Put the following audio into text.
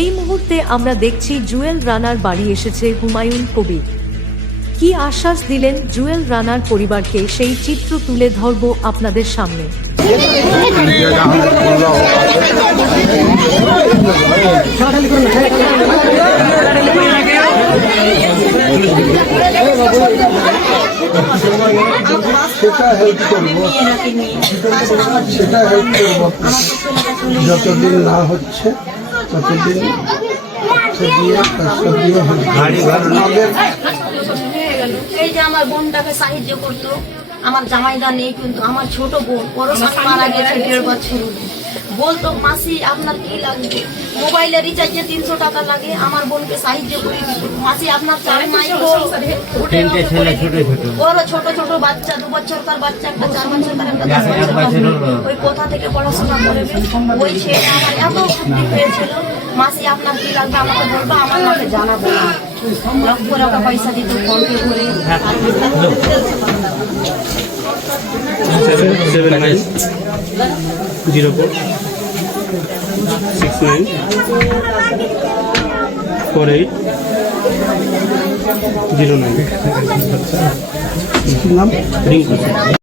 এই মুহূর্তে আমরা দেখছি জুয়েল রানার বাড়ি এসেছে হুমায়ুন কবির। কি আশ্বাস দিলেন জুয়েল রানার পরিবারকে, সেই চিত্র তুলে ধরব আপনাদের সামনে। যতদিন না হচ্ছে ততদিন এই যে আমার বোনটাকে সাহায্য করতো, আমার জামাইদা নেই কিন্তু আমার ছোট বোন ওরও মারা গেছে 1.5 বছর। বলতো মাসি আপনার কি লাগবে, মোবাইলে রিচার্জে 300 টাকা লাগে, আমার বোনকে সাহায্য করে দিত। মাসি আপনার চার মাই ওরও ছোট ছোট বাচ্চা, 2 বছরকার বাচ্চা, একটা 4 বছরকার, একটা 10 বছরকার। ওই কোথা থেকে পড়াশোনা করবে, ওই ছেলে আমার এত শক্তি হয়েছিল। মাসি আপনার কি লাগবে আমাকে বলবো, আমার মাকে জানাবো না। লক্ষ টাকা পয়সা দিত ফোন পে করে। 79694809 নাম রিঙ্কু।